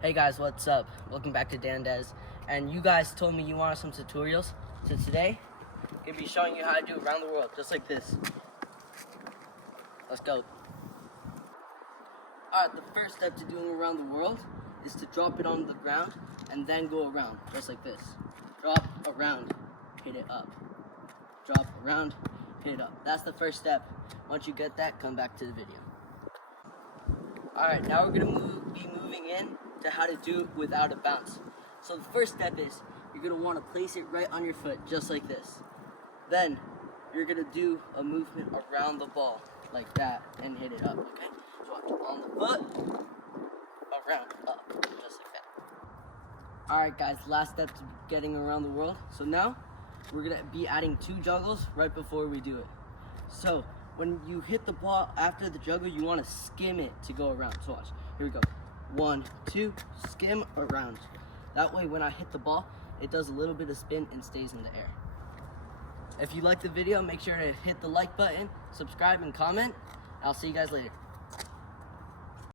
Hey guys, what's up? Welcome back to Dan Des. And you guys told me you wanted some tutorials. So today, I'm going to be showing you how to do around the world, just like this. Let's go. Alright, the first step to doing around the world is to drop it on the ground and then go around, just like this. Drop around, hit it up. Drop around, hit it up. That's the first step. Once you get that, come back to the video. Alright, now we're going to be moving in to how to do it without a bounce. So the first step is you're going to want to place it right on your foot, just like this. Then you're going to do a movement around the ball, like that, and hit it up, okay? So watch, on the foot, around, up, just like that. Alright guys, last step to getting around the world. So now, we're going to be adding 2 juggles right before we do it. So, when you hit the ball after the juggle, you want to skim it to go around. So watch, here we go. 1, 2, skim around. That way when I hit the ball, it does a little bit of spin and stays in the air. If you like the video, make sure to hit the like button, subscribe, and comment. I'll see you guys later.